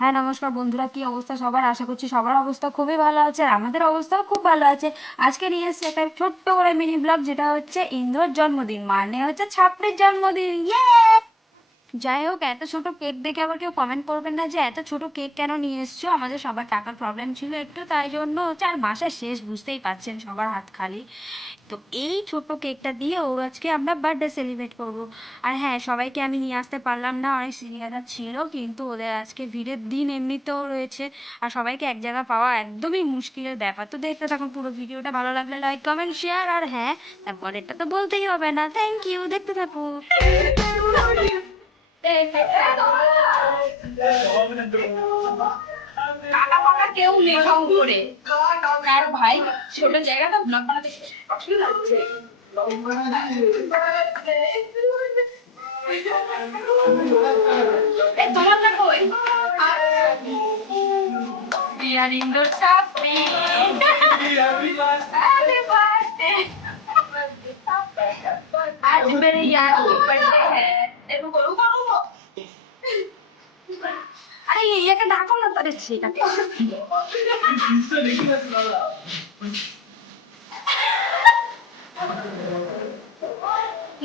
হ্যাঁ নমস্কার বন্ধুরা, কি অবস্থা সবার? আশা করছি সবার অবস্থা খুবই ভালো আছে আর আমাদের অবস্থাও খুব ভালো আছে। আজকে নিয়ে এসেছি একটা ছোট্ট করে মিনি ব্লগ, যেটা হচ্ছে ইন্দ্রর জন্মদিন, মানে হচ্ছে ছাপড়ির জন্মদিন। ইয়ে! যাই হোক, এত ছোট কেক দেখে আবার কেউ কমেন্ট করবেন না যে এত ছোট কেক কেন নিয়ে এসছো। আমাদের সবার টাকার প্রবলেম ছিল একটু, তাই জন্য হচ্ছে, আর মাসের শেষ বুঝতেই পারছেন, সবার হাত খালি। তো এই ছোট্ট কেকটা দিয়ে ও আজকে আমরা বার্থডে সেলিব্রেট করব। আর হ্যাঁ, সবাইকে আমি নিয়ে আসতে পারলাম না, অনেক সিনিয়ররা ছিল, কিন্তু ওদের আজকে ভিড়ের দিন এমনিতেও রয়েছে, আর সবাইকে এক জায়গায় পাওয়া একদমই মুশকিলের ব্যাপার। তো দেখতে থাকুন পুরো ভিডিওটা, ভালো লাগলে লাইক কমেন্ট শেয়ার, আর হ্যাঁ, তারপর এটা তো বলতেই হবে না, থ্যাংক ইউ, দেখতে থাকুন। কাটা পাকা কেউ নেই সব করে। আর ভাই ছোট জায়গাটা ব্লগ বানাতে অসুবিধা হচ্ছে। তোমার না কই বিয়ার ইন্দোর চাপড়ি। Happy birthday. आज मेरे यार की बर्थडे है। तेरे को बोलूं अरे ये का ढाको ना तेरे ठीक है।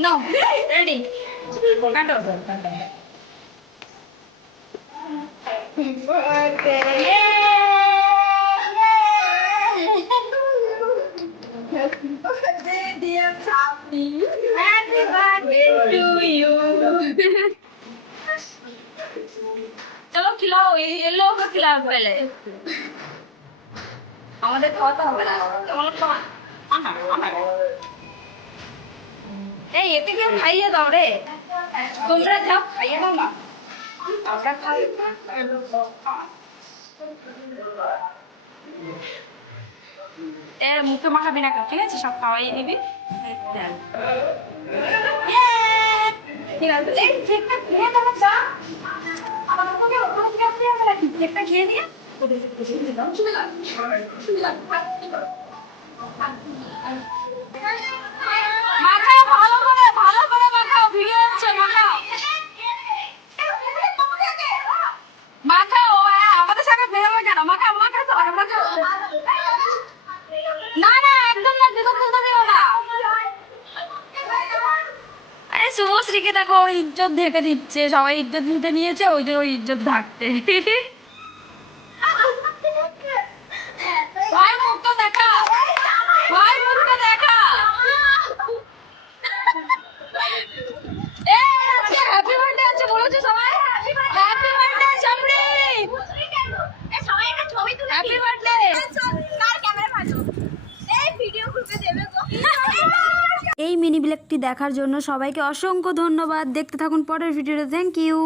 No, ready. Kato. Birthday. Happy birthday, dear Tommy. Happy birthday to you. चलो खिलाओ, ये लोग को खिलाओ पहले। আমাদের খাওয়াতে হবে না, তোমার খাওয়া। এই এতে কেউ খাইয়ে দাও রে, তোমরা যাও খাইয়ে দাও না, আমরা খাই। এর মুখে মাখাবি না, ঠিক আছে? সব খাওয়াই দিবি। ঠিক আছে, এই কেকটা খেয়ে দেবো চা। আমার তোকে ওখানে থেকে আপনি আমরা কেকটা খেয়ে দিয়ে মাখাও, ভালো করে মাখাও, ভিড়ে হচ্ছে, মাখাও মাখাও। আমাদের সাথে বেরোবে কেন? মাখাও মাখাও, না না একদম না, দেখো তুলতে দিও না। আরে শুভশ্রীকে দেখো, ওর ইজ্জত ঢেকে দিচ্ছে, সবাই ইজ্জত নিতে নিয়েছে, ওই যে ওই ইজ্জত ঢাকতে। ভাই মুখটা দেখা, ভাই মুখটা দেখা। এই আজকে হ্যাপি বার্থডে আছে বলেছে সবাই। হ্যাপি বার্থডে সামনে, এই সবাই একটা ছবি তুলে হ্যাপি বার্থডে। কার ক্যামেরা ভালো, এই ভিডিও খুলতে দেবে গো। এই মিনি ব্লগটি দেখার জন্য সবাইকে অসংখ্য ধন্যবাদ, দেখতে থাকুন পরের ভিডিওতে, থ্যাংক ইউ।